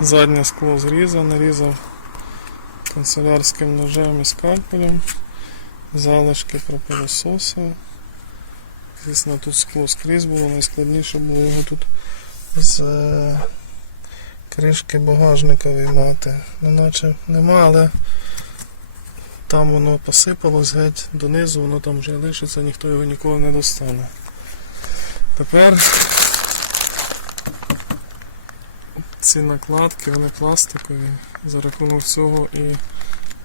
Заднє скло зрізав, нарізав канцелярським ножем і скальпелем. Залишки пропилососив. Звісно, тут скло скрізь було, найскладніше було його тут з е, кришки багажника виймати. Ну, наче нема, але там воно посипалось геть донизу, воно там вже лишиться, ніхто його ніколи не достане. Тепер ці накладки, вони пластикові. За рахунок цього і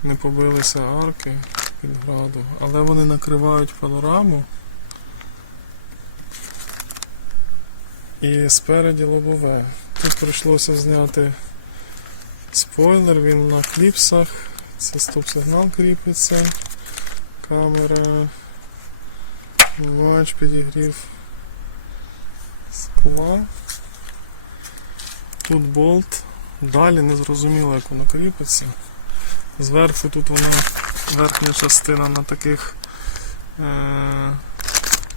не побилися арки під граду, але вони накривають панораму. І спереді лобове. Тут прийшлося зняти спойлер, він на кліпсах. Це стоп-сигнал кріпиться. Камера. Матч підігрів скла. Тут болт. Далі не зрозуміло, як воно кріпиться. Зверху тут воно верхня частина на таких е-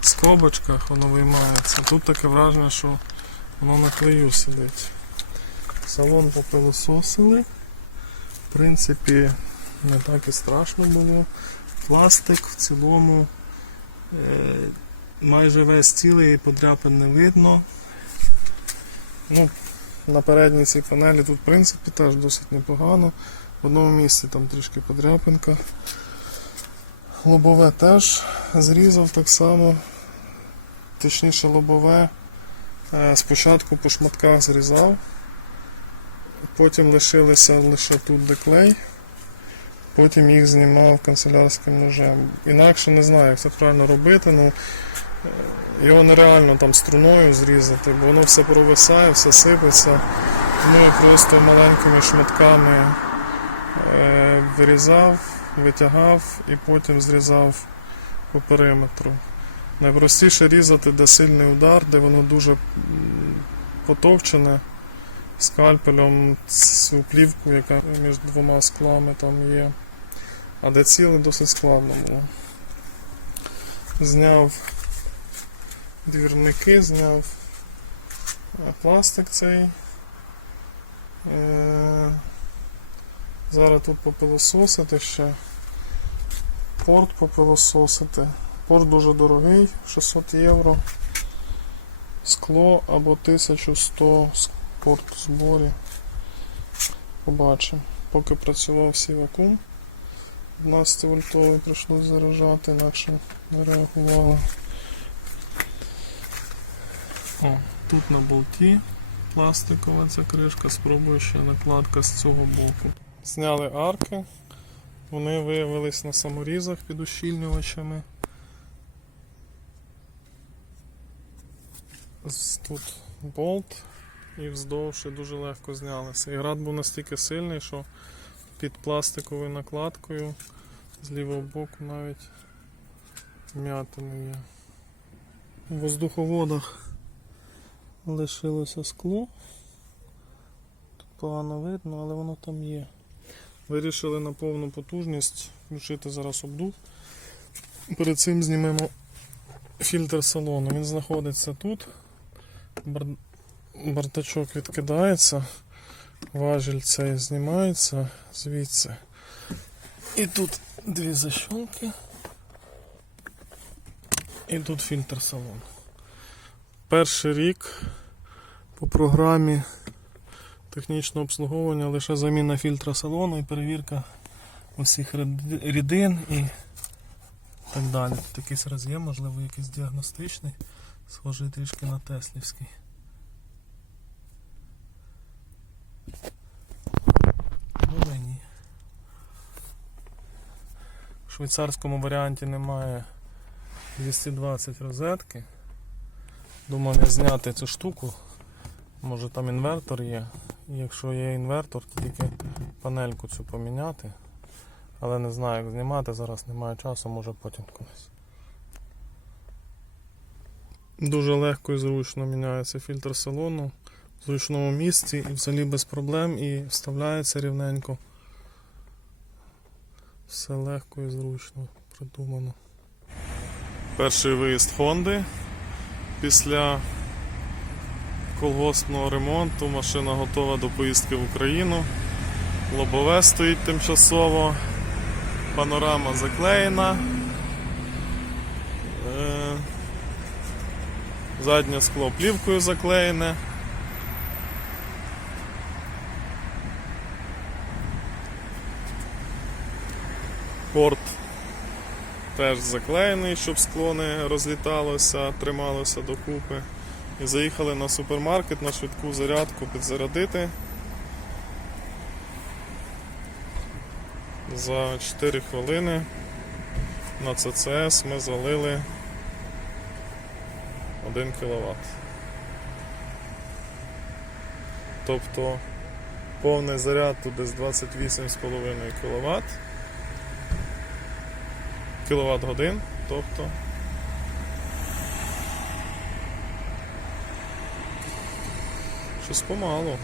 скобочках воно виймається. Тут таке враження, що воно на клею сидить. Салон попилососили. В принципі, не так і страшно було. Пластик в цілому е, майже весь цілий, подряпин не видно. Ну, на передній цій панелі тут в принципі теж досить непогано. В одному місці там трішки подряпинка. Лобове теж зрізав так само. Точніше лобове е, спочатку по шматках зрізав, потім лишилися лише тут де клей, потім їх знімав канцелярським ножем. Інакше не знаю, як це правильно робити. Ну, е, його нереально там струною зрізати, бо воно все провисає, все сипеться. Тому я просто маленькими шматками е, вирізав, витягав і потім зрізав по периметру. Найпростіше різати, де сильний удар, де воно дуже потовчене скальпелем цю плівку, яка між двома склами там є. А де ціле досить складно було. Зняв двірники, зняв е, пластик цей. Е, Зараз тут попилососити ще. Порт попилососити. Порт дуже дорогий, 600 євро. Скло або 1100 порт в зборі. Побачимо. Поки працював всі вакуум. 12 вольтовий прийшлось заряджати, інакше не реагувало. О, тут на болті пластикова ця кришка, спробую ще накладка з цього боку. Зняли арки. Вони виявились на саморізах під ущільнювачами. Тут болт і вздовж і дуже легко знялися. І град був настільки сильний, що під пластиковою накладкою з лівого боку навіть м'ятини є. У воздуховодах лишилося скло. Тут погано видно, але воно там є. Вирішили на повну потужність включити зараз обдув. Перед цим знімемо фільтр салону. Він знаходиться тут. Бар... Бардачок відкидається, важіль цей знімається звідси. І тут дві защолки. І тут фільтр салону. Перший рік по програмі технічного обслуговування лише заміна фільтра салону і перевірка усіх рідин і так далі. Тут якийсь роз'єм, можливо, якийсь діагностичний, схожий трішки на Теслівський. Ну. В швейцарському варіанті немає 220 розетки. Думав я зняти цю штуку. Може там інвертор є. Якщо є інвертор, то тільки панельку цю поміняти. Але не знаю, як знімати, зараз немає часу, може потім колись. Дуже легко і зручно міняється фільтр салону в зручному місці і взагалі без проблем і вставляється рівненько. Все легко і зручно придумано. Перший виїзд Хонди після колгоспного ремонту. Машина готова до поїздки в Україну. Лобове стоїть тимчасово. Панорама заклеєна. Е, Заднє скло плівкою заклеєне. Порт теж заклеєний, щоб скло не розліталося, трималося докупи. І заїхали на супермаркет на швидку зарядку підзарядити. За 4 хвилини на ЦЦС ми залили 1 кВт. Тобто повний заряд тут десь 28,5 кВт. Кіловат годин, тобто щось помало.